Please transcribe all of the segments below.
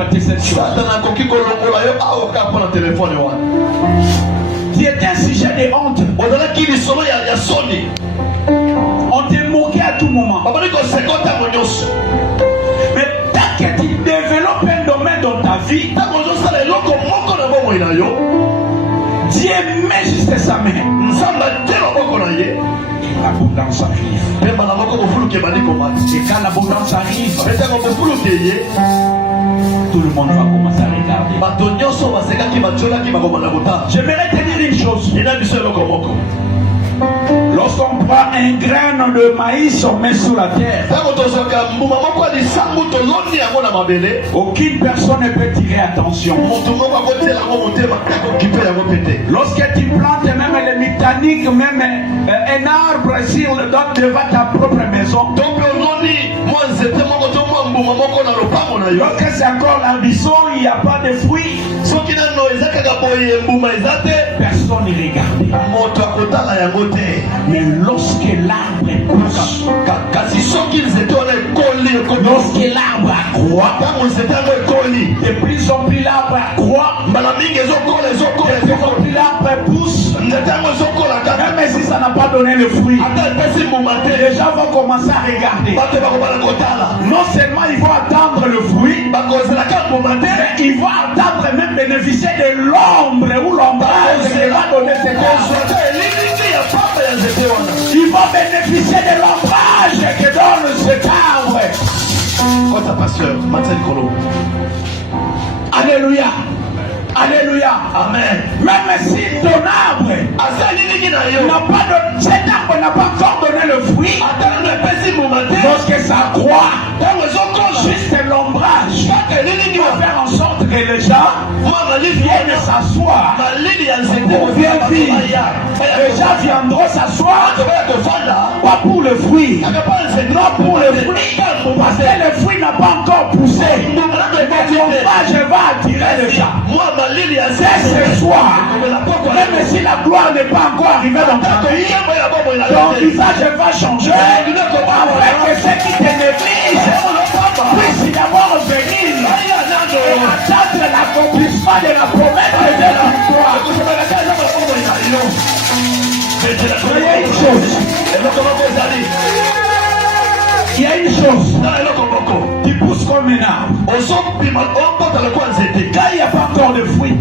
interpréter cette chose. Tu étais un sujet de honte. On te moquait à tout moment. Mais tant que tu développes un domaine dans ta vie, Dieu met juste sa main. L'abondance arrive. Et quand l'abondance arrive, tout le monde va commencer à regarder. J'aimerais te dire une chose. Lorsqu'on prend un grain de maïs, on met sous la terre. Aucune personne ne peut tirer attention. Lorsque tu plantes même les mécaniques, même un arbre sur le dos devant ta propre maison. Lorsque c'est encore l'arbuisson, il n'y a pas de fruits. Personne ne regarde. Mais lorsque l'arbre pousse, lorsque l'arbre accroît, de plus en plus l'arbre accroît, de plus en plus l'arbre pousse, même si ça n'a pas donné le fruit, les gens vont commencer à regarder. Non seulement ils vont attendre le fruit, mais ils vont attendre même bénéficier de l'ombre ou l'ombrage qui va donner cet arbre. Ils vont bénéficier de l'ombrage que donne cet arbre. Alléluia. Alléluia. Amen. Même si ton arbre cet arbre n'a pas encore donné le fruit, lorsque ça croît, juste l'ombrage va faire en sorte que les gens viennent s'asseoir pour bien vivre. Les gens viendront s'asseoir pas pour le fruit, non pour le fruit, parce que le fruit n'a pas encore poussé. Mais l'ombrage va attirer les gens. C'est ce soir, même si la gloire n'est pas encore arrivée dans ta vie, ton visage va changer, afin que ceux qui te négligent puissent d'abord venir et attendre l'accomplissement de la promesse de Dieu sur toi. Il y a une chose. Il y a une chose. Tu pousses comme un arbre. Quand il n'y a pas encore de fruits,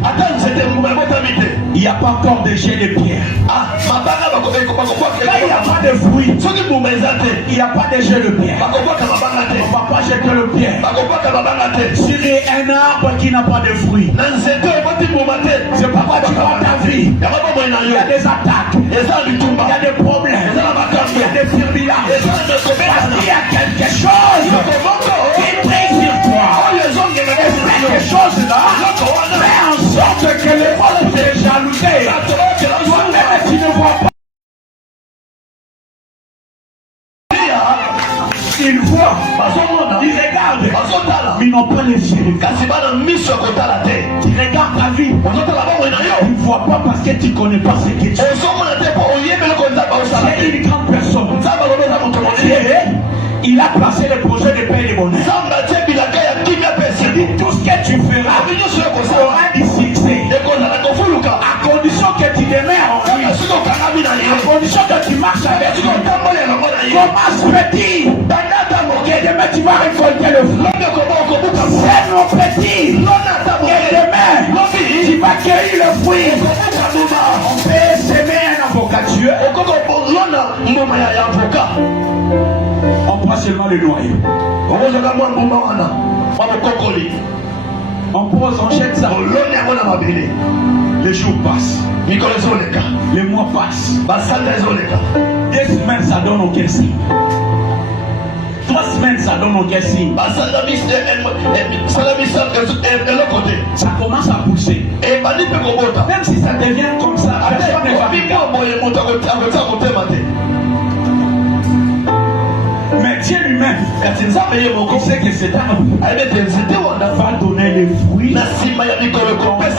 il n'y a pas encore de jet de pierre. Quand il n'y a pas de fruits, il n'y a pas de jet de pierre. On ne va pas jeter le pierre sur un arbre qui n'a pas de fruits. C'est pourquoi tu vois ta vie. Il y a des attaques, il y a des problèmes, il y a des turbulences. Parce qu'il y a quelque chose qui prie sur toi. Et quelque chose là fait en sorte que les vols de jalousie, toi-même tu ne vois pas. Ils voient, ils regardent, mais ils n'ont pas les yeux. Tu regardes ta vie, tu ne vois pas parce que tu ne connais pas ce que tu es. C'est une grande personne. Il a placé le projet de paix et de bonheur. Il dit tout ce que tu feras aura du succès. À condition que tu demeures en lui. À condition que tu marches avec lui. Commence petit. Et demain tu vas récolter le fruit. C'est mon petit. Et demain tu vas cueillir le fruit. On peut s'aimer un avocature. On prend seulement le noyau. On pose, on jette ça. Les jours passent. Les mois passent. 2 semaines ça donne aucun signe. 3 semaines ça donne aucun signe. Ça commence à pousser. Même si ça devient comme ça, personne ne va regarder. Mais Dieu lui-même, il sait que cet arbre va donner les fruits dans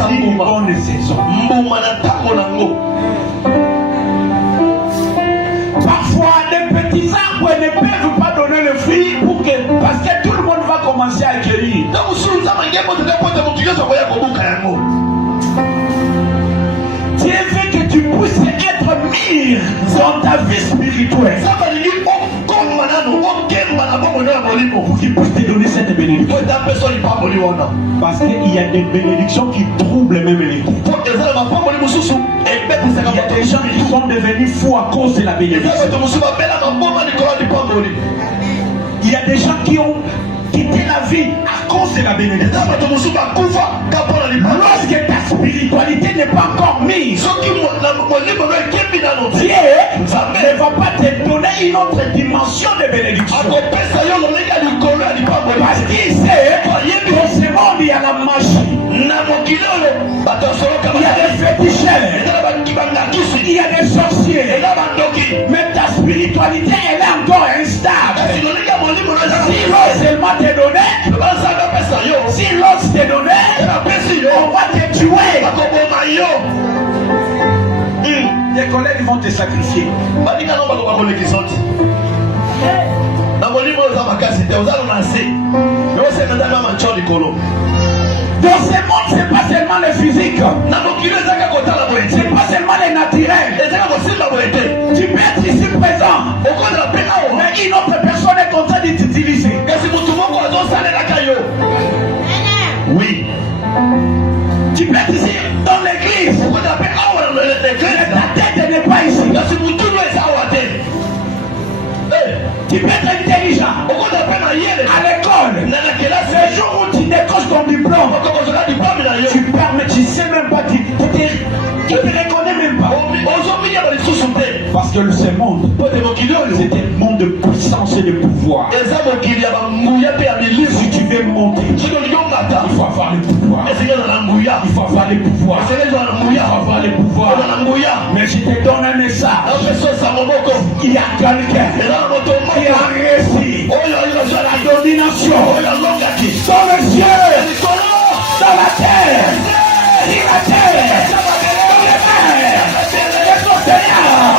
une bonne saison. Parfois, des petits arbres ne peuvent pas donner le fruit parce que tout le monde va commencer à cueillir. Dieu veut que tu puisses être mis dans ta vie spirituelle. Pour qu'il puisse te donner cette bénédiction. Parce qu'il y a des bénédictions qui troublent même les têtes. Il y a des gens qui sont devenus fous à cause de la bénédiction. Il y a des gens qui ont quitté la vie à cause de la bénédiction. Lorsque ta spiritualité n'est pas encore mise, Dieu ne va pas te donner une autre dimension de bénédiction. Parce qu'il sait que dans ce monde il y a la magie, il y a des féticheurs, il y a des sorciers, mais ta spiritualité elle est encore instable. Si l'os seulement t'est donné, si l'os t'est donné, on va te tuer. Tes collègues vont te sacrifier. Dans ce monde, c'est pas seulement le physique, c'est pas seulement le naturel. Tu peux être ici présent, mais une autre personne est en train de t'utiliser. Oui. Tu peux être ici dans l'église, mais ta tête n'est pas ici. Tu peux être intelligent à l'école. Le jour où tu décroches ton diplôme, tu permets, tu ne sais même pas, tu ne te reconnais même pas. Parce que ce monde, c'est un monde de puissance et de pouvoir. Si tu veux monter, il faut avoir le pouvoir. Il faut avoir le pouvoir. Il faut avoir le pouvoir. Mais je te donne un message. Il y a quelqu'un qui a réussi la domination dans le ciel, dans la terre, sur la terre, dans les mers. C'est ton Seigneur,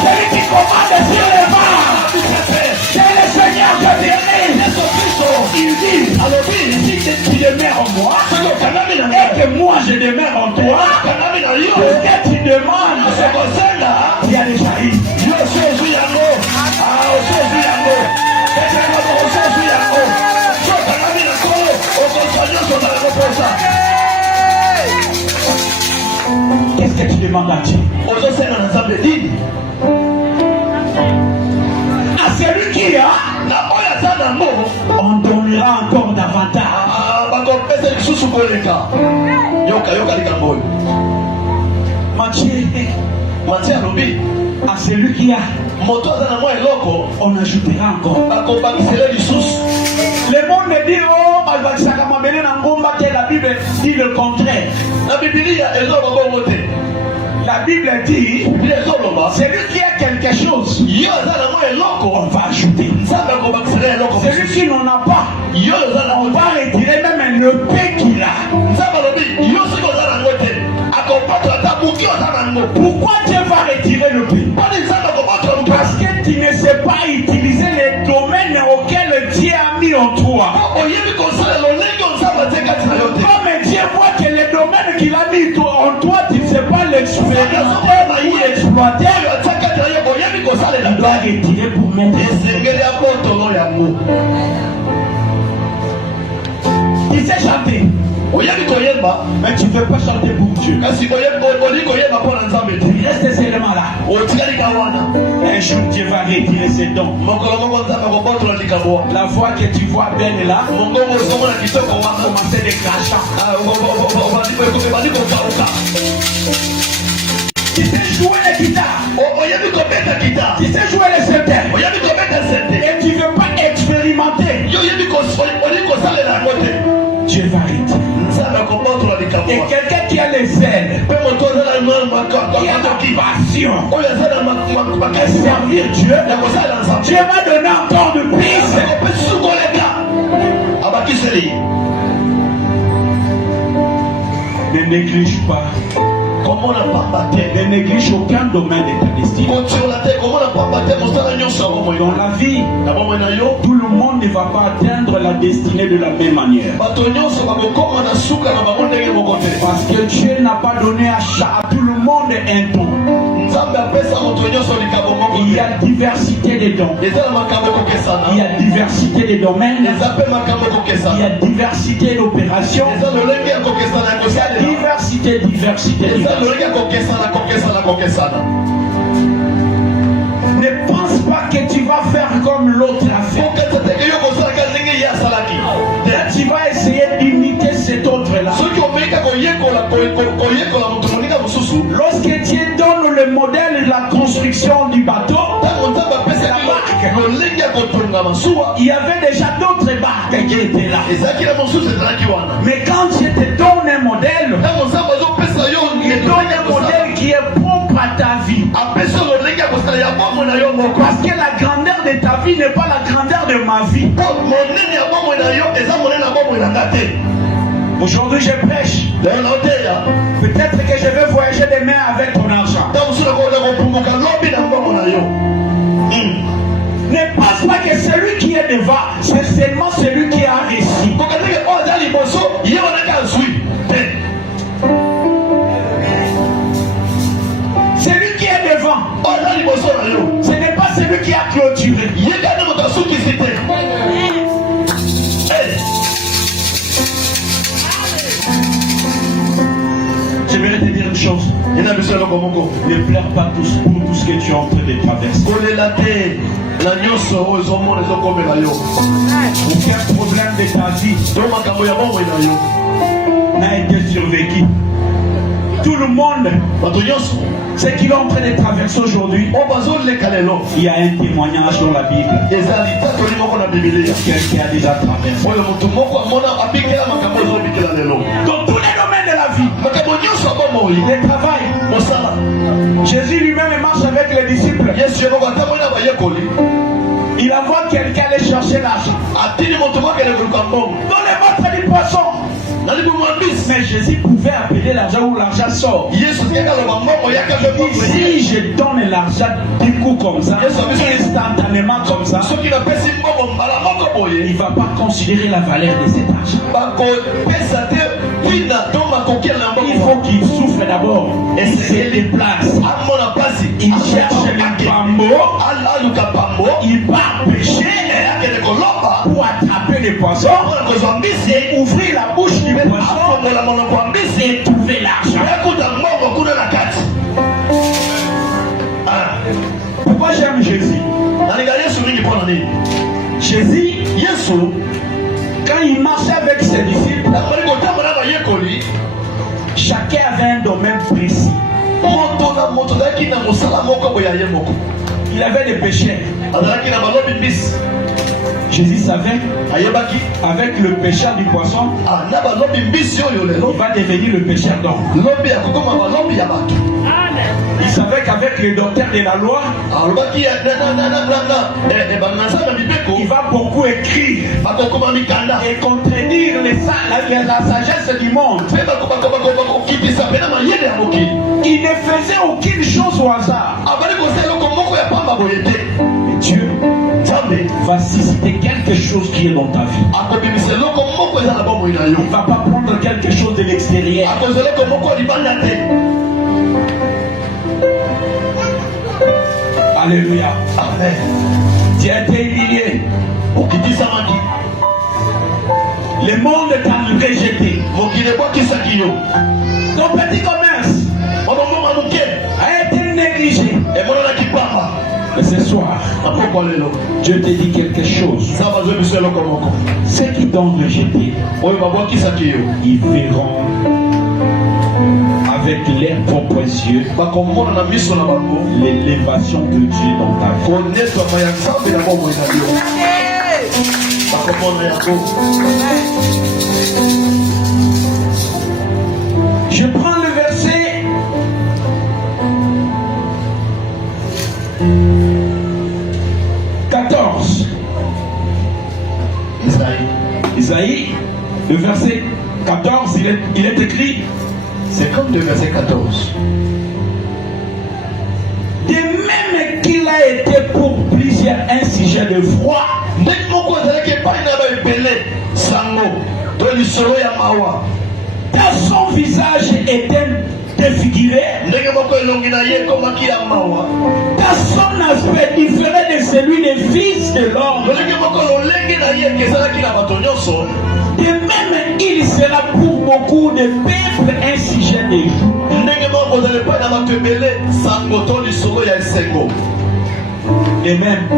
celui qui commande sur les vents. C'est le Seigneur que il dit, si tu demeures en moi, et que moi je demeure en toi, ce que tu demandes, il y a déjà eu. Qu'est-ce que tu demandes à Dieu? À celui qui a, on donnera encore davantage. À celui qui a, on ajoutera encore. Le monde dit, oh, la Bible dit le contraire. La Bible dit, celui qui a quelque chose, on va ajouter. Celui qui n'en a pas, on va retirer même le paix qu'il a. Pourquoi Dieu va retirer le paix? Parce que tu ne sais pas utiliser les domaines auxquels Dieu a mis en toi. Comme Dieu voit que les domaines qu'il a mis en toi, tu ne sais pas l'expérimenter ou l'exploiter. Il doit retirer pour mettre. Il sait chanter. Mais tu ne veux pas chanter pour Dieu. Tu restes seulement là. Un jour Dieu va retirer ses dons. La voix que tu vois belle là, va commencer des crachats. Tu sais jouer la guitare. Tu sais jouer les synthèses. Et tu ne veux pas expérimenter. Dieu va retirer. Et quelqu'un qui a les ailes, qui a la passion à servir Dieu, Dieu va donner encore de plus. Ne néglige pas Ne néglige aucun domaine de ta destinée. Dans la vie, tout le monde ne va pas atteindre la destinée de la même manière. Parce que Dieu n'a pas donné à tout le monde un don. Il y a diversité des dons. Il y a diversité des domaines. Il y a diversité d'opérations. Il y a diversité. Ne pense pas que tu vas faire comme l'autre a fait. Tu vas essayer d'imiter cet autre-là. Lorsque Dieu donne le modèle de la construction du bateau, il y avait déjà d'autres barques qui étaient là. Mais quand Dieu te donne un modèle, il donne un modèle qui est propre à ta vie. Parce que la grandeur de ta vie n'est pas la grandeur de ma vie. Aujourd'hui je prêche. Peut-être que je vais voyager demain avec ton argent. Ne pense pas que celui qui est devant, c'est seulement celui qui a réussi. Celui qui est devant, ce n'est pas celui qui a clôturé. J'aimerais te dire une chose. Ne pleure pas pour tout ce que tu es en train de traverser. Aucun problème de ta vie n'a été survécu. Tout le monde, ce qu'il est en train de traverser aujourd'hui, il y a un témoignage dans la Bible. Quelqu'un qui a déjà traversé. Dans tous les domaines de la vie, le travail. Jésus lui-même marche avec les disciples. Il envoie quelqu'un aller chercher l'argent. Dans les ventres du poisson. Mais Jésus pouvait appeler l'argent où l'argent sort. Si je donne l'argent du coup comme ça, instantanément comme ça, il ne va pas considérer la valeur de cet argent. Il faut qu'il souffre d'abord et se déplace. Il cherche le pambo, il part pêcher pour attraper les poissons et ouvrir la bouche du poisson et trouver l'argent. Pourquoi j'aime Jésus? Jésus, quand il marchait avec ses disciples, chacun avait un domaine précis. Il avait des péchés. Jésus savait, avec le pécheur du poisson, il va devenir le pécheur d'homme. Il savait qu'avec le docteur de la loi, il va beaucoup écrire et contredire la sagesse du monde. Il ne faisait aucune chose au hasard. Mais Dieu va susciter quelque chose qui est dans ta vie. Il ne va pas prendre quelque chose de l'extérieur. Alléluia. Amen. Tu as été humilié. Le monde t'a rejeté. Ton petit commerce a été négligé. Mais ce soir, Dieu te dit quelque chose. Ceux qui t'ont rejeté, ils verront avec leurs propres yeux l'élévation de Dieu dans ta vie. Je prends le verset 14. Isaïe, le verset 14, il est écrit: 52 verset 14. De même qu'il a été pour plusieurs un sujet de froid, car son visage était défiguré, car son aspect différait de celui des fils de l'homme. De même, il sera pour beaucoup de peuples un sujet de joie. De même,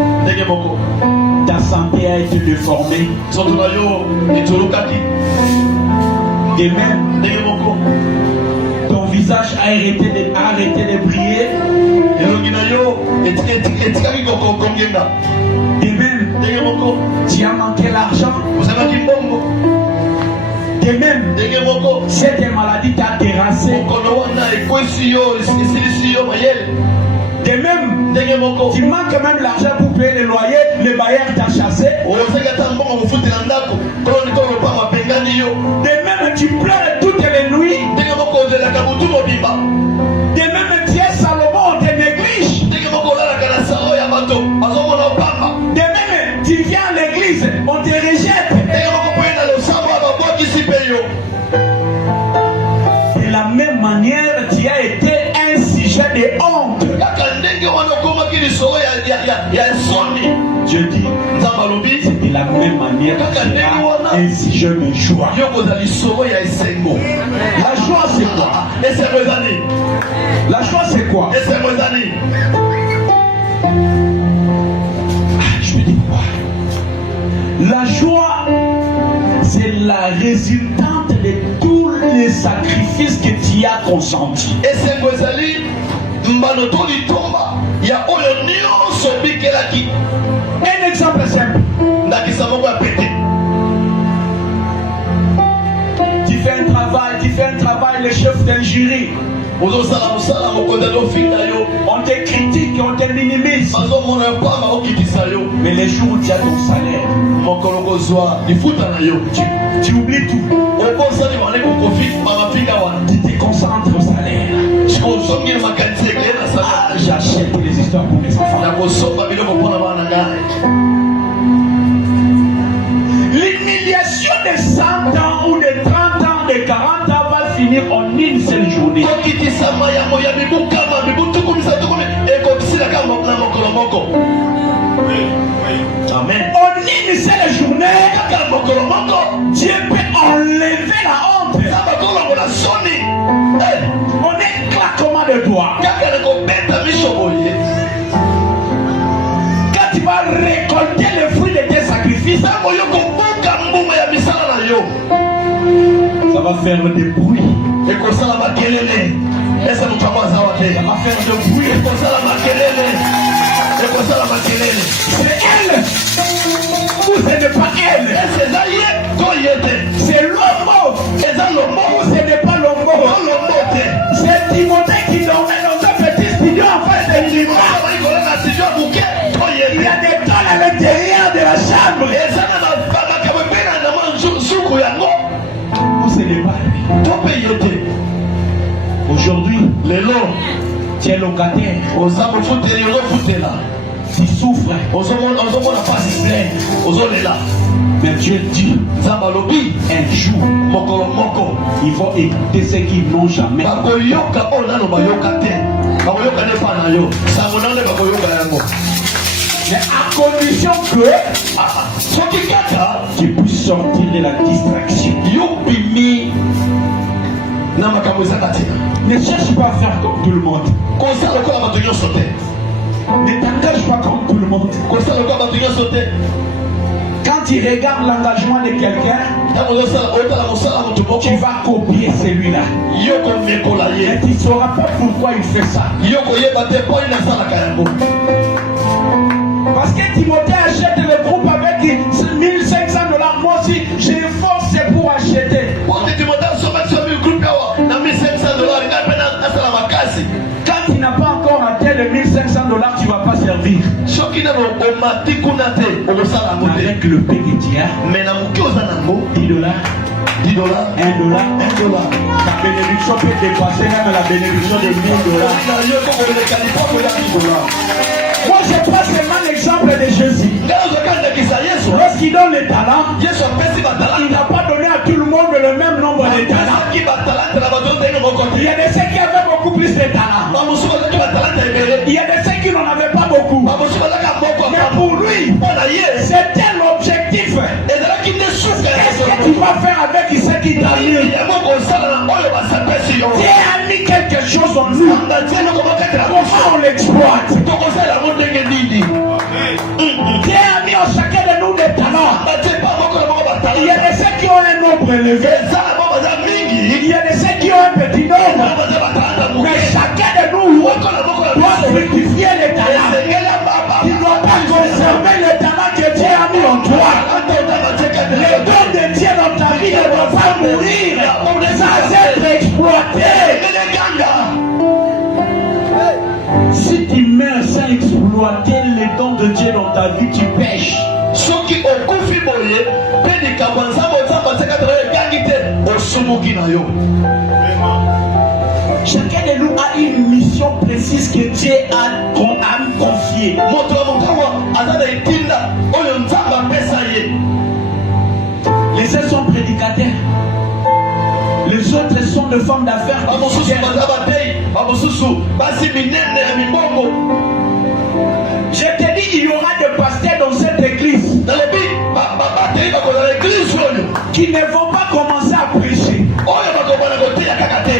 ta santé a été déformée. De même, ton visage a arrêté de briller. De même, tu as manqué l'argent. De même, cette maladie t'a terrassé. De même, tu manques même l'argent pour payer le loyer, le bailleur t'a chassé. De même, tu pleures toutes les nuits. De même, tu es Salomon, on te néglige. De même, tu viens à l'église, on te rejette. De la même manière, tu as été un sujet de honte. Je dis, c'est de la même manière que tu as un sujet de joie. La joie, c'est quoi? La joie, c'est quoi? Je vais dire quoi? La joie, c'est la résultante de tous les sacrifices que tu as consentis. Un exemple simple. Tu fais un travail, le chef d'un jury. On te critique, on te minimise. Mais les jours où tu as ton salaire, tu oublies tout. Tu te concentres au salaire. J'achète les histoires pour mes enfants. L'humiliation de 100 ans ou de 30 ans, de 40 ans va finir en une seule journée. Amen. En une seule journée, Dieu peut enlever la honte. On est claquement de doigts. Quand tu vas récolter le fruit de tes sacrifices, ça va faire des bruits. Ça va faire de bruit. C'est elle ou ce n'est pas elle? C'est l'homme ou ce n'est pas l'homme? C'est Timothée qui dormait dans un petit studio en face de l'image. Il y a des tonnes à l'intérieur de la chambre. Ou ce n'est pas lui? Aujourd'hui, tu es locataire. Tu souffres. Mais Dieu dit, un jour, ils vont écouter ce qu'ils n'ont jamais. Mais à condition que tu puisses sortir de la distraction. Ne cherche pas à faire comme tout le monde. Ne t'engage pas comme tout le monde. Quand tu regardes l'engagement de quelqu'un, tu vas copier celui-là. Mais tu ne sauras pas pourquoi il fait ça. Parce que Timothée achète le groupe avec $1,500. Moi aussi, j'ai forcé pour acheter. Quand tu n'as pas encore atteint les $1,500, tu ne vas pas servir. Avec le peu que tu as, $10, 10 dollars. 1 dollar. 1 dollar. Ta bénédiction peut dépasser même la bénédiction de 1000 dollars. Moi, je prends seulement l'exemple de Jésus. Lorsqu'il donne les talents, il n'a pas donné à tout le monde le même nombre de talents. Il y a de ceux qui avaient beaucoup plus de talents. Il y a de ceux qui n'en avaient pas beaucoup. Mais pour lui, c'était l'objectif. Qu'est-ce que tu vas faire avec ce qui t'a mis? Dieu a mis quelque chose en nous. Comment on l'exploite? Dieu a mis en chacun de nous des talents. Il y a de ceux qui ont un nombre élevé. Il y a de ceux qui ont un petit nombre. Mais chacun de nous doit fructifier les talents. Tu ne dois pas conserver les talents que Dieu a mis en toi. Les dons de Dieu dans ta vie ne doivent pas mourir sans être exploités. Si tu meurs sans exploiter les dons de Dieu dans ta vie, tu pêches. Chacun de nous a une mission précise que Dieu a confiée. Les uns sont prédicateurs. Les autres sont de femmes d'affaires. Je te dis, il y aura des pasteurs dans cette église qui ne vont pas commencer à prêcher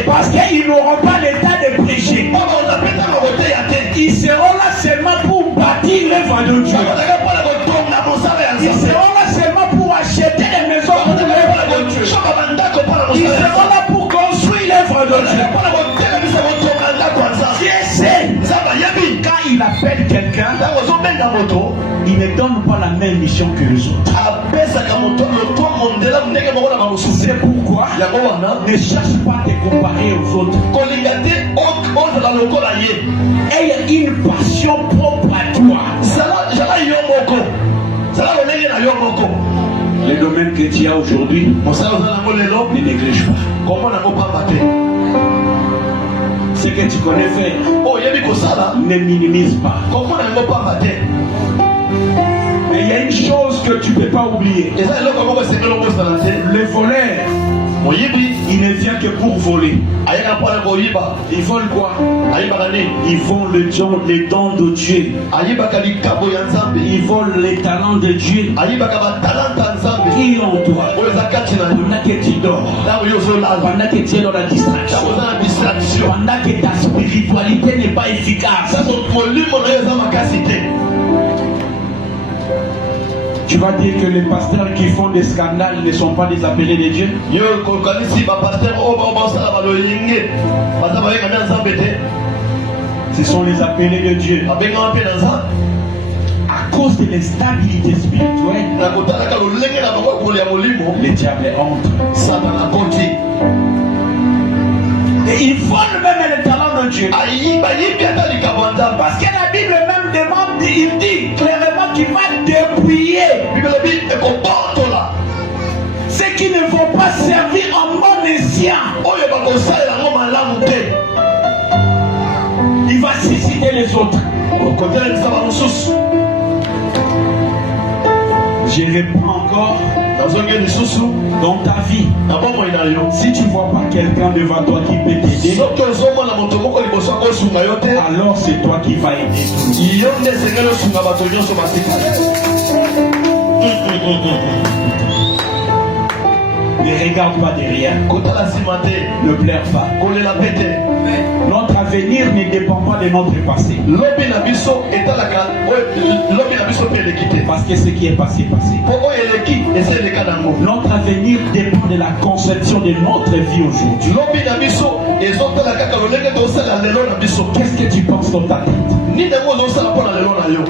parce qu'ils n'auront pas l'état de prêcher. Ils seront là seulement pour bâtir l'œuvre de Dieu. Ils seront là seulement pour acheter des maisons pour l'œuvre de Dieu. Ils seront là pour construire l'œuvre de Dieu. Dieu sait, quand il appelle quelqu'un, il ne donne pas la même mission que les autres. C'est pourquoi ne cherche pas à te comparer aux autres. Ayez une passion propre à toi. Les domaines que tu as aujourd'hui, ne néglige pas. Ce que tu connais faire, ne minimise pas. Mais il y a une chose que tu ne peux pas oublier. Le voleur, il ne vient que pour voler. Ils volent quoi? Ils volent les dons de Dieu. Ils volent les talents de Dieu. Qui est en toi? Pendant que tu dors, pendant que tu es dans la distraction, pendant que ta spiritualité n'est pas efficace, tu vas dire que les pasteurs qui font des scandales ne sont pas des appelés de Dieu? Ce sont les appelés de Dieu. À cause de l'instabilité spirituelle, le diable entre. Et ils volent même les talents de Dieu. Parce que la Bible même demande, il dit clairement qu'il va dépouiller ceux qui ne vont pas servir en bon escient. Il va susciter les autres. Je réponds encore. Dans ta vie, si tu ne vois pas quelqu'un devant toi qui peut t'aider, alors c'est toi qui vas aider. Ne regarde pas derrière. Ne pleure pas. Notre avenir ne dépend pas de notre passé. Parce que ce qui est passé, passé. Notre avenir dépend de la conception de notre vie aujourd'hui. Qu'est-ce que tu penses dans ta tête?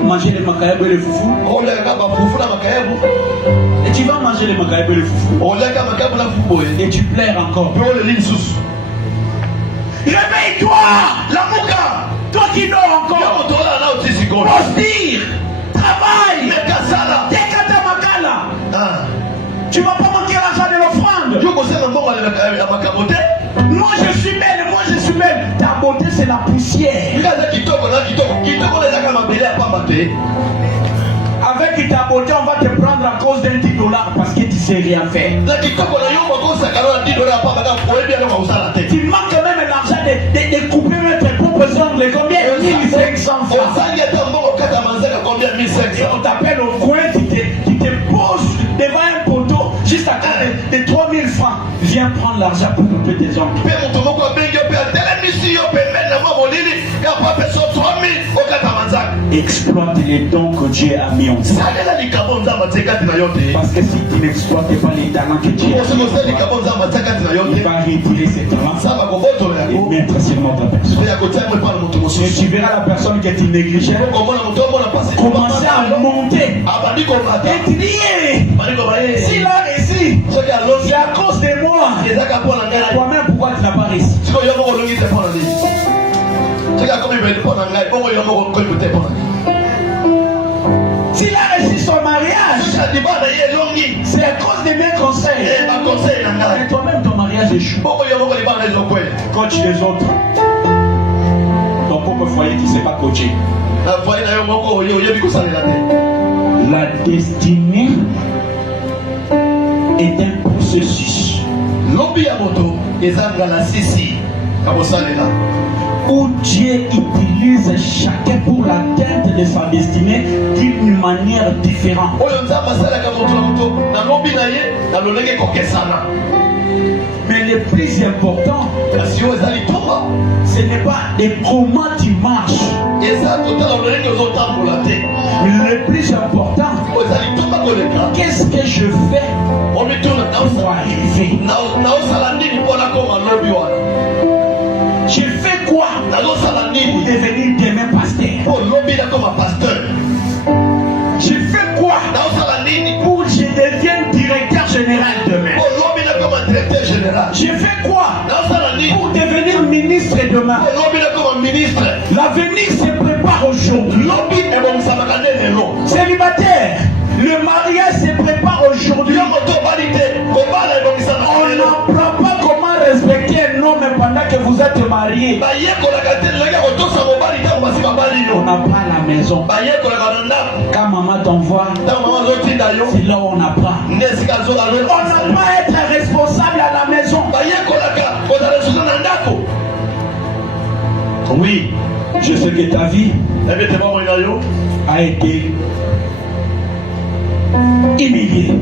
Manger les makayabo et les foufou. Et tu vas manger les makayabo et les foufou. Et tu pleures encore. Réveille-toi! Toi qui dors encore. Prospire! Travaille! Tekata makala! Tu ne vas pas manquer l'argent de l'offrande. Moi je suis belle, moi je suis belle. Ta beauté c'est la poussière. Avec ta beauté on va te prendre à cause d'un $10 parce que tu sais rien faire. Tu manques quand même l'argent de couper tes propres ongles. Combien? 1500 francs. Et on t'appelle au coin, tu te poses devant un poteau juste à côté de 3000 francs. Viens prendre l'argent pour couper tes ongles. Exploite les dons que Dieu a mis en toi. Parce que si tu n'exploites pas les talents que Dieu a mis en toi, il va retirer ces talents et mettre sur notre personne. Et tu verras la personne que tu négligeais commencer à monter. Et tu dis, s'il a réussi, c'est à cause de moi. Toi-même, pourquoi tu n'as pas réussi? S'il a réussi son mariage, c'est à cause de mes conseils. Et toi-même, ton mariage échoue. Coach les autres. Ton propre foyer, tu ne sais pas coacher. La destinée est un processus où Dieu utilise chacun pour l'atteinte de sa destinée d'une manière différente. Mais le plus important, ce n'est pas de comment tu marches. Mais le plus important, qu'est-ce que je fais pour arriver? Je fais quoi pour devenir demain pasteur? Je fais quoi pour que je devienne directeur général demain? Je fais quoi pour devenir ministre demain? L'avenir se prépare aujourd'hui. Célibataire, le mariage se prépare aujourd'hui. On n'apprend pas comment respecter un homme pendant que vous êtes mariés. On n'a pas la maison. Quand maman t'envoie, c'est là où on apprend. On n'a pas à être responsable à la maison. Oui, je sais que ta vie a été humiliée.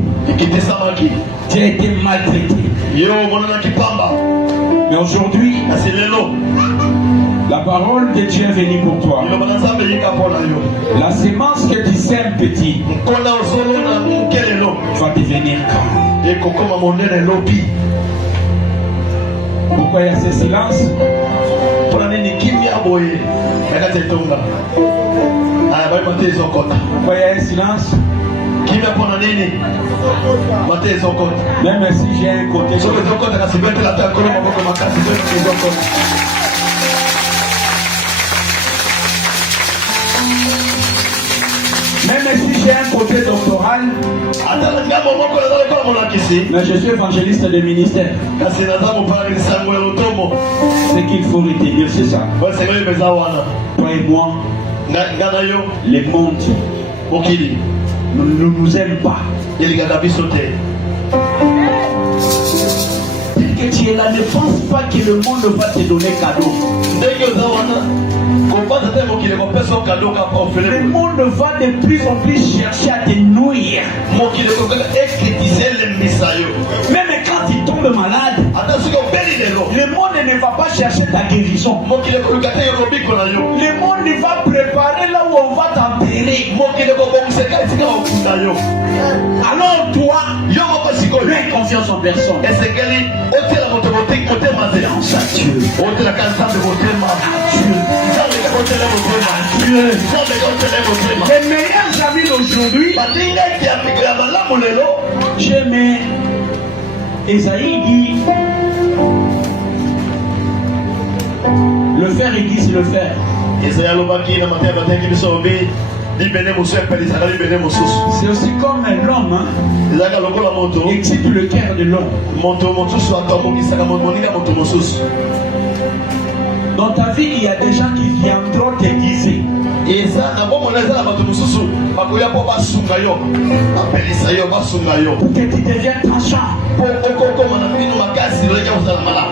Tu as été maltraité. Mais aujourd'hui, la parole de Dieu est venue pour toi. La sémence que tu sèmes petit va devenir grand. Pourquoi il y a ce silence? Pourquoi il y a un silence? Même si j'ai un côté, même si j'ai un côté doctoral, mais je suis évangéliste de ministère. Ce qu'il faut retenir, c'est ça. Toi et moi, le monde ne nous aime pas. Que tu es là, ne pense pas que le monde va te donner cadeau. Le monde va de plus en plus chercher à te nourrir. Même quand tu tombes malade, le monde ne va pas chercher ta guérison. Le monde va préparer là où on va t'enterrer. Alors toi, fais confiance en personne. Confiance à Dieu. Les meilleurs amis d'aujourd'hui, j'aimais Esaïe dit le faire, il dit c'est le faire. C'est aussi comme l'homme, hein, excite le cœur de l'homme. Dans ta vie, il y a des gens qui viendront t'aiguiser. Pour que tu deviennes tranchant.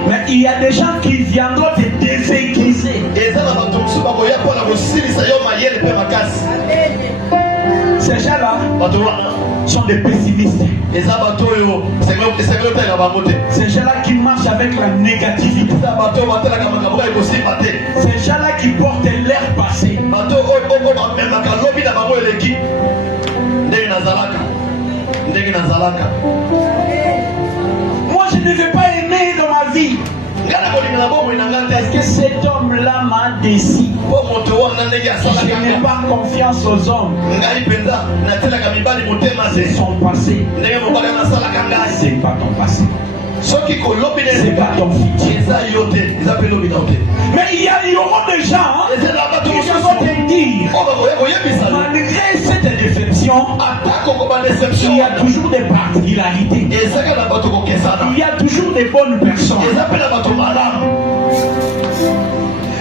Mais il y a des gens qui viendront te désaiguiser. Ces gens-là sont des pessimistes. Ces gens-là qui marchent avec la négativité. Ces gens-là qui portent l'air passé. Moi, je ne vais pas aimer dans ma vie. Est-ce que cet homme-là m'a déçu? Je n'ai pas confiance aux hommes. C'est son passé. C'est pas ton passé. C'est pas ton futur. Mais il y aura des gens qui vont te dire, malgré cette déception, il y a toujours des particularités. Il y a toujours des bonnes personnes.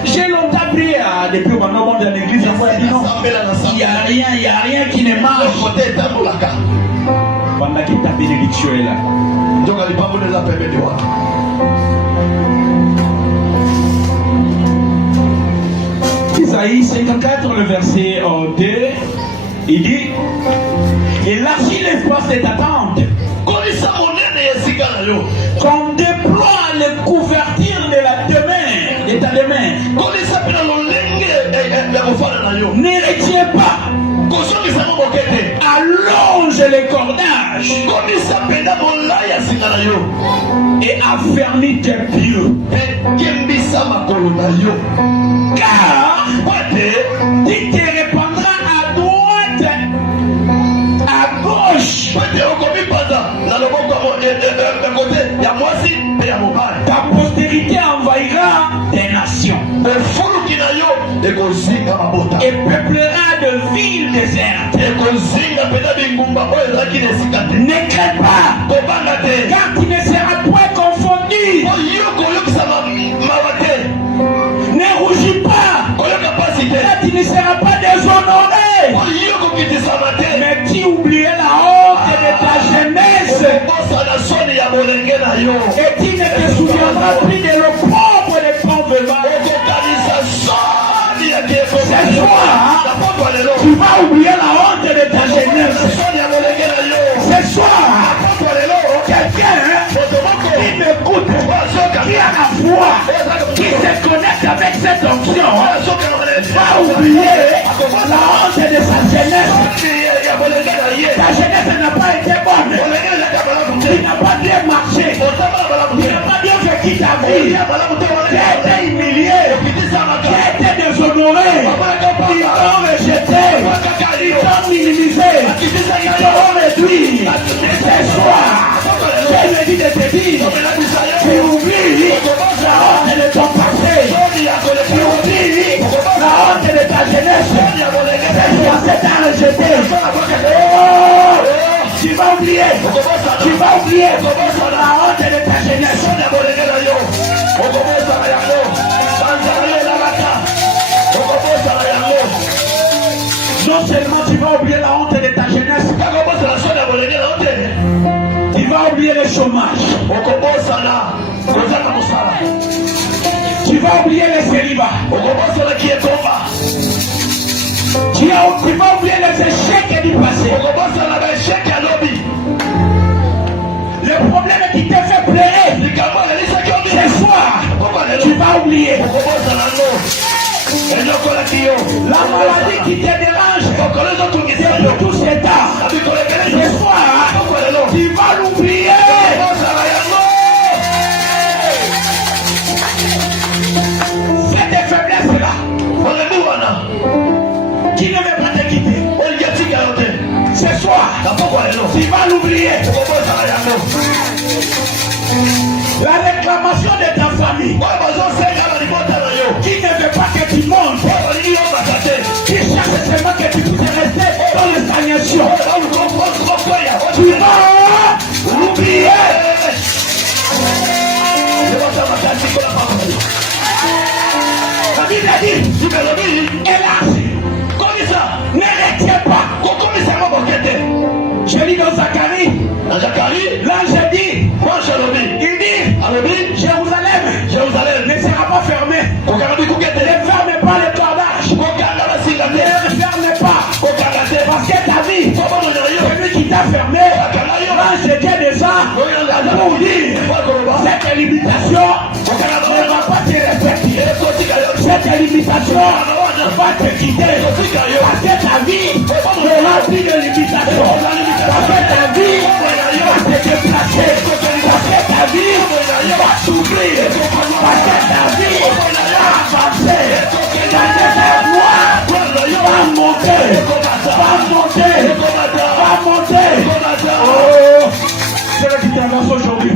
J'ai longtemps prié depuis mon nom dans l'église. Il n'y a rien qui ne marche. Pendant que ta bénédiction est là. Isaïe 54, le verset 2, il dit, élargis l'espace de ta tente, qu'on déploie les couvertures de la demeure, de ta demeure. Ne retiens pas. Allonge les cordages et affermis tes pieds. Car tu te répandras à droite, à gauche. Ta postérité envahira des nations et peuplera de villes désertes. Ne crains pas, car tu ne seras point confondu. Ne rougis pas, car tu ne seras pas déshonoré. Mais tu oubliais la honte de ta jeunesse et tu ne te souviendras plus de l'opprobre des convenants. Ce soir, tu vas oublier la honte de ta jeunesse. Ce soir, quelqu'un qui m'écoute, qui a la foi, qui se connecte avec cette onction, va oublier la honte de sa jeunesse. Ta jeunesse n'a pas été bonne. Tu n'as pas bien marché. Tu n'as pas bien vécu ta vie. Tu as été humilié. Tu as été déshonoré. Ils t'ont rejeté. Ils t'ont minimisé. Ils t'ont réduit. Ce soir, je me dis de te dire, tu oublies la honte de ton passé. Tu oublies la honte de ta jeunesse. C'est un rejeté. Tu vas oublier la honte de ta jeunesse. Non seulement tu vas oublier la honte de ta jeunesse, tu vas oublier le chômage. Tu vas oublier les célibats. Tu vas oublier les échecs du passé. Le problème qui t'a fait pleurer ce soir, tu vas oublier. La maladie qui te dérange depuis tout ce temps, ce soir, tu vas l'oublier. Cette faiblesse-là qui ne veut pas te quitter, ce soir, tu vas l'oublier. La réclamation de ta famille qui ne veut pas que tu montes, qui cherche seulement que tu puisses dit, élargis. Ne retiens pas. Je lis dans Zacharie. L'ange dit, il dit, Jérusalem ne sera pas fermée. Ne fermez pas les cordages. Ne fermez pas. Parce que ta vie, celui qui t'a fermé, l'ange de Dieu descend pour dire, cette limitation ne va pas te respecter. Cette limitation va te quitter. Parce que ta vie est remplie de limitations. Parce que ta vie va te déplacer. Parce que ta vie va s'ouvrir. Parce que ta vie va avancer. Parce que ta gloire va monter. Va monter. Va monter. Oh, c'est là qui t'avance aujourd'hui.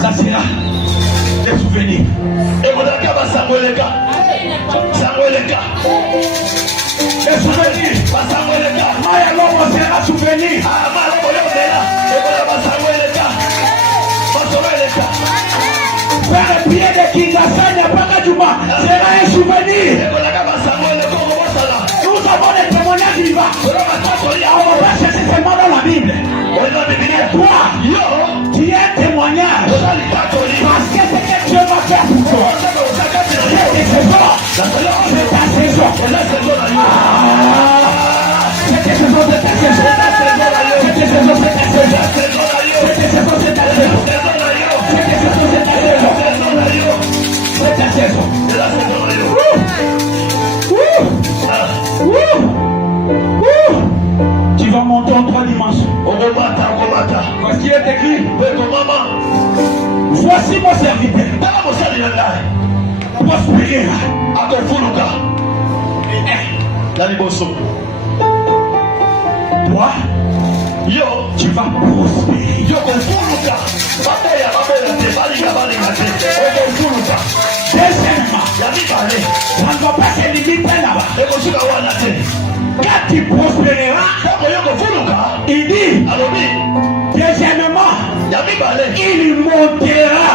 Ça sera des souvenirs. Et mon gars va s'envoler le cas. Les souvenirs. Maya Lomo sera souvenir. Faire le pied de Kinshasa n'est pas qu'à Djouma. Sera un souvenir. Nous avons des témoignages vivants. On ne va pas chercher seulement dans la Bible. Et toi, tu es un témoignage. Parce que c'est que Dieu va faire pour toi. C'est tes saisons. C'est ta saison. C'est tes saisons, c'est ta saison. C'est tes saisons, c'est ta saison. C'est tes saisons, c'est ta saison. C'est tes saisons, c'est ta saison. C'est ta saison. Tu vas monter en 3 dimensions. Parce qu'il est écrit, voici mon serviteur. Prospérera. Toi, tu vas prospérer. Deuxièmement, ça ne va pas se limiter là-bas. Quand tu prospéreras, il dit, deuxièmement, il montera.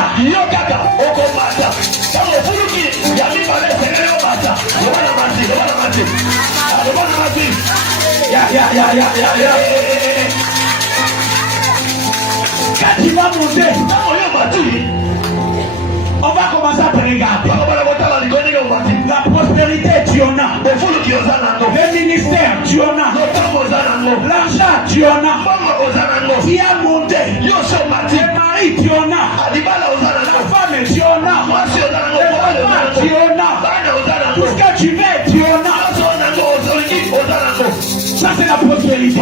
Quand tu vas monter, on va commencer à te regarder. La prospérité, tu en as. Le ministère, tu en as. L'argent, tu en as. Tu as monté. Le mari, tu en as. La femme, tu en as. Les enfants, tu en as. Tout ce que tu veux, tu en as. Ça, c'est la prospérité.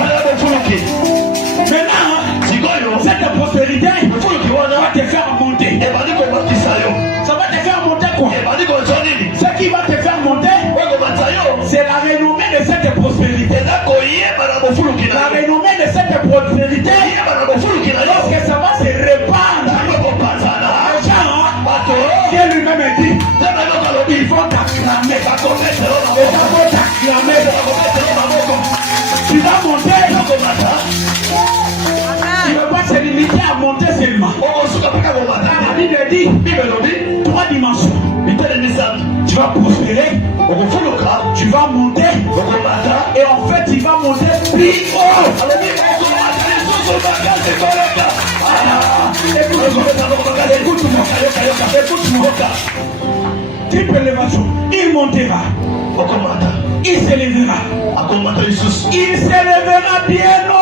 Maintenant, cette prospérité va te faire monter. Ça va te faire monter quoi? Ce qui va te faire monter, c'est la renommée de cette prospérité. La renommée de cette prospérité, lorsque ça va se répandre, Dieu lui-même dit, il faut t'acclamer. Les gens vont t'acclamer. Tu vas monter. Tu ne veux pas se limiter à monter seulement. La Bible dit 3 dimensions. Tu vas prospérer, tu vas monter, et en fait tu vas monter plus haut. Écoute-moi. Triple élévation. Il montera. Il s'élèvera. Il s'élèvera bien haut.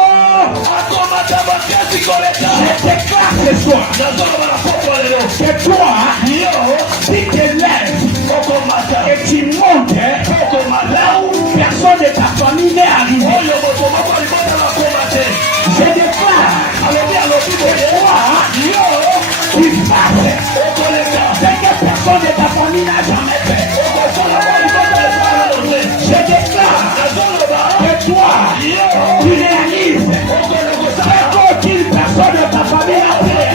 Je déclare ce soir que toi, si tu lèves et tu montes là où personne de ta famille n'est arrivé, je déclare que toi, tu passes ce que personne de ta famille n'a jamais fait. Je déclare que toi, tu réalises qu'aucune personne de ta famille n'a fait.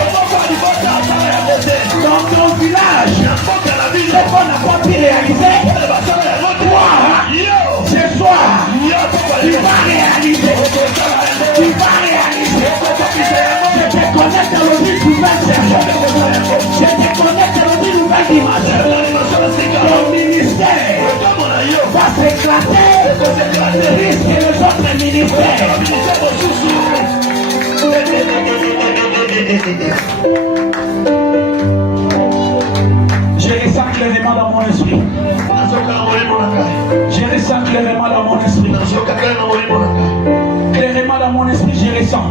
Dans ton village, ce qu'on n'a pas pu réaliser, toi, ce soir, tu vas réaliser. Tu vas réaliser. Je te connecte à l'autre nouvelle servante. Je te connecte à l'autre nouvelle dimension. ton ministère va s'éclater plus que les autres ministères. Je ressens clairement dans mon esprit. Je ressens clairement dans mon esprit. Clairement dans mon esprit, je ressens.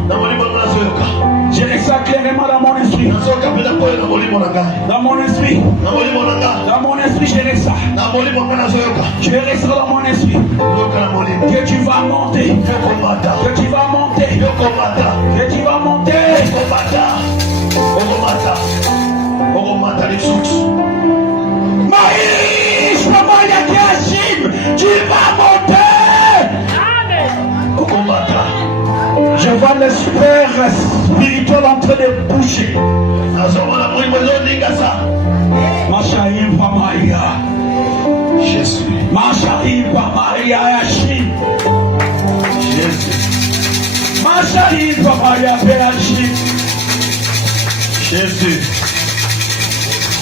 Je ressens clairement dans mon esprit. Dans mon esprit. Dans mon esprit, je ressens. Je ressens dans mon esprit. Que tu vas monter. Que tu vas monter. Que tu vas monter. Maïs, maman Yakiachim, tu vas monter. Je vois l'esprit spirituel en train de bouger. Machaïm Pamaya. Jésus. Machaïm Pamaya Yachim. Jésus. Machaïm Pamaya Yachim. Jésus.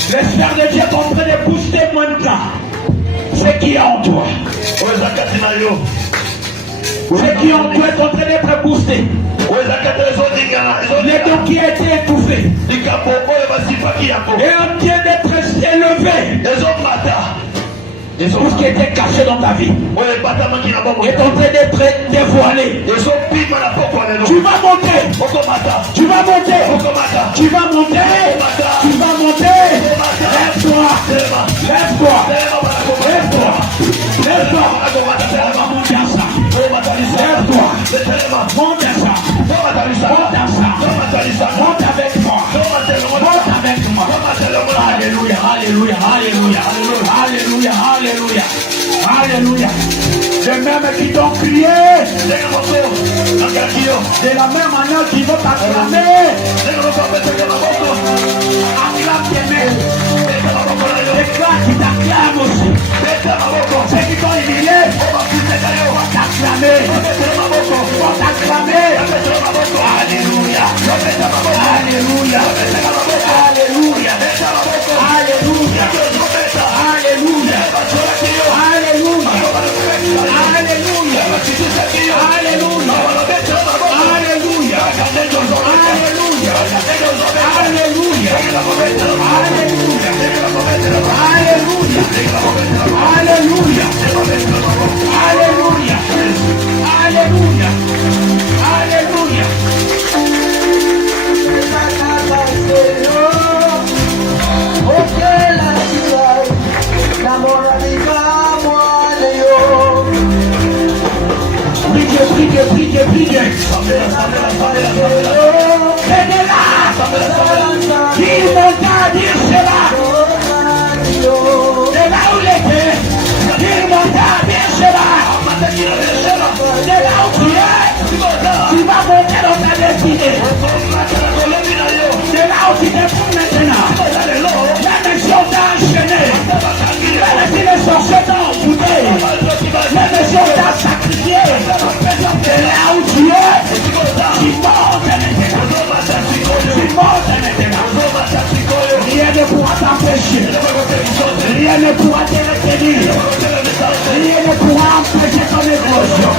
L'esprit de Dieu est en train de booster maintenant. Ce qui est en toi. Ce qui est en toi est en train d'être boosté. Les dons qui a été étouffés. Et en train d'être élevé. Tout ce qui était caché dans ta vie est en train d'être dévoilé. Tu vas monter. Tu vas monter. Tu vas monter. Tu vas monter. Lève-toi. Lève-toi. Lève-toi. Lève-toi. Monte à ça. Lève-toi. Monte à ça. Monte à ça. Monte avec moi. Monte avec moi. Alléluia. Alléluia. Alléluia. Alléluia. Alléluia. Alléluia. Les mêmes qui t'ont crié, de la même manière qu'ils vont t'acclamer. Acclame tes mains. Déclare qui t'acclament aussi. Ceux qui t'ont humilié vont t'acclamer. Vont t'acclamer. Alléluia. Alléluia. Alléluia. Alléluia. Alléluia. Alléluia. Alléluia. Alléluia. Alléluia. Alléluia. Alléluia. Alléluia. Alléluia. Alléluia. Alléluia. Brille. C'est de là qu'il monta dire cela. C'est là où il était. Il monta dire cela. C'est là où tu es. Tu vas monter dans ta destinée. C'est là où tu te trouves maintenant. La mission t'a enchaîné. Même si les sorciers t'ont embouté. La mission t'a sacrifié. C'est là où tu es. Tu montes maintenant. Tu montes maintenant. Rien ne pourra t'empêcher. Rien ne pourra te retenir. Rien ne pourra empêcher ton évolution.